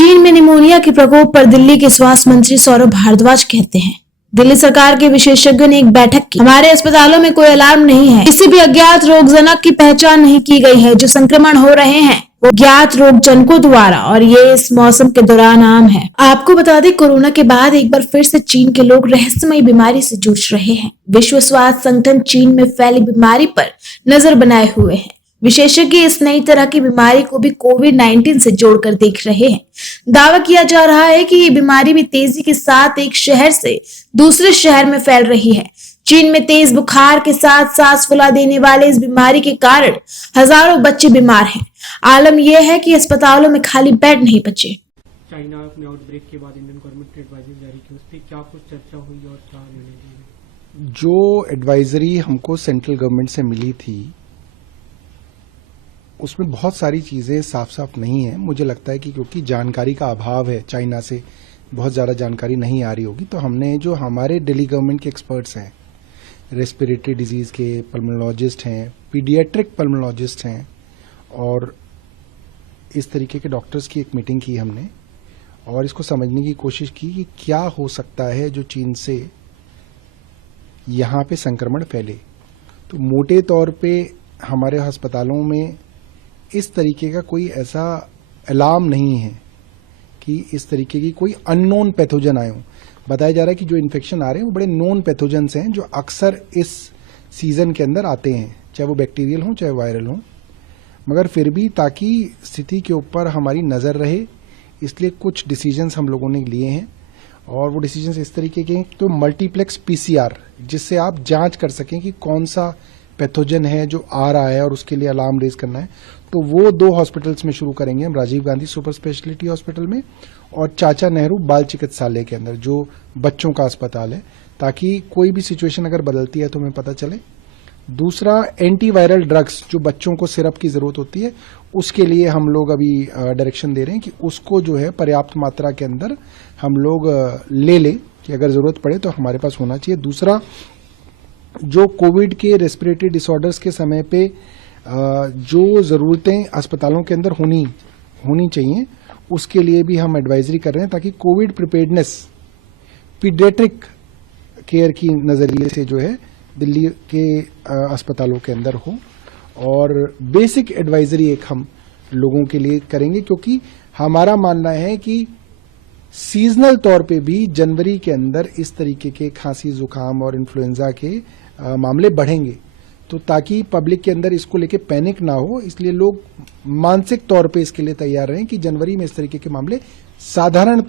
चीन में निमोनिया के प्रकोप पर दिल्ली के स्वास्थ्य मंत्री सौरभ भारद्वाज कहते हैं, दिल्ली सरकार के विशेषज्ञों ने एक बैठक की। हमारे अस्पतालों में कोई अलार्म नहीं है। किसी भी अज्ञात रोगजनक की पहचान नहीं की गई है। जो संक्रमण हो रहे हैं वो ज्ञात रोगजनकों द्वारा और ये इस मौसम के दौरान आम है। आपको बता दें, कोरोना के बाद एक बार फिर से चीन के लोग रहस्यमयी बीमारी से जूझ रहे हैं। विश्व स्वास्थ्य संगठन चीन में फैली बीमारी पर नजर बनाए हुए है। विशेषज्ञ इस नई तरह की बीमारी को भी कोविड-19 से जोड़कर देख रहे हैं। दावा किया जा रहा है कि ये बीमारी भी तेजी के साथ एक शहर से दूसरे शहर में फैल रही है। चीन में तेज बुखार के साथ सांस फुला देने वाले इस बीमारी के कारण हजारों बच्चे बीमार हैं। आलम यह है कि अस्पतालों में खाली बेड नहीं बचे। चाइना में आउटब्रेक के बाद इंडियन गवर्नमेंट ने एडवाइजरी जारी की, उस पर क्या कुछ चर्चा हुई और क्या निर्णय लिया? जो एडवाइजरी हमको सेंट्रल गवर्नमेंट से मिली थी उसमें बहुत सारी चीजें साफ साफ नहीं है। मुझे लगता है कि क्योंकि जानकारी का अभाव है, चाइना से बहुत ज्यादा जानकारी नहीं आ रही होगी, तो हमने जो हमारे दिल्ली गवर्नमेंट के एक्सपर्ट्स हैं, रेस्पिरेटरी डिजीज के पल्मोलॉजिस्ट हैं, पीडियाट्रिक पल्मोलॉजिस्ट हैं और इस तरीके के डॉक्टर्स की एक मीटिंग की हमने और इसको समझने की कोशिश की कि क्या हो सकता है जो चीन से यहाँ पे संक्रमण फैले। तो मोटे तौर पे हमारे अस्पतालों में इस तरीके का कोई ऐसा अलार्म नहीं है कि इस तरीके की कोई अननोन पैथोजन आए हों। बताया जा रहा है कि जो इन्फेक्शन आ रहे हैं वो बड़े नोन पैथोजन्स हैं जो अक्सर इस सीजन के अंदर आते हैं, चाहे वो बैक्टीरियल हों चाहे वायरल हों। मगर फिर भी ताकि स्थिति के ऊपर हमारी नज़र रहे, इसलिए कुछ डिसीजंस हम लोगों ने लिए हैं और वो डिसीजंस इस तरीके के हैं तो मल्टीप्लेक्स पीसीआर, जिससे आप जांच कर सकें कि कौन सा पैथोजन है जो आ रहा है और उसके लिए अलार्म रेज करना है। तो वो 2 हॉस्पिटल्स में शुरू करेंगे हम, Rajiv Gandhi super speciality hospital में और चाचा नेहरू बाल चिकित्सालय के अंदर जो बच्चों का अस्पताल है, ताकि कोई भी सिचुएशन अगर बदलती है तो हमें पता चले। दूसरा, एंटीवायरल ड्रग्स जो बच्चों को सिरप की जरूरत होती है, उसके लिए हम लोग अभी डायरेक्शन दे रहे हैं कि उसको जो है पर्याप्त मात्रा के अंदर हम लोग ले लें कि अगर जरूरत पड़े तो हमारे पास होना चाहिए। दूसरा, जो कोविड के रेस्पिरेटरी डिसऑर्डर्स के समय पे जो जरूरतें अस्पतालों के अंदर होनी चाहिए, उसके लिए भी हम एडवाइजरी कर रहे हैं ताकि कोविड प्रिपेयर्डनेस पीडियाट्रिक केयर की नजरिए से जो है दिल्ली के अस्पतालों के अंदर हो। और बेसिक एडवाइजरी एक हम लोगों के लिए करेंगे, क्योंकि हमारा मानना है कि सीजनल तौर पे भी जनवरी के अंदर इस तरीके के खांसी जुकाम और इन्फ्लुएंजा के मामले बढ़ेंगे, तो ताकि पब्लिक के अंदर इसको लेके पैनिक ना हो, इसलिए लोग मानसिक तौर पे इसके लिए तैयार रहें कि जनवरी में इस तरीके के मामले साधारण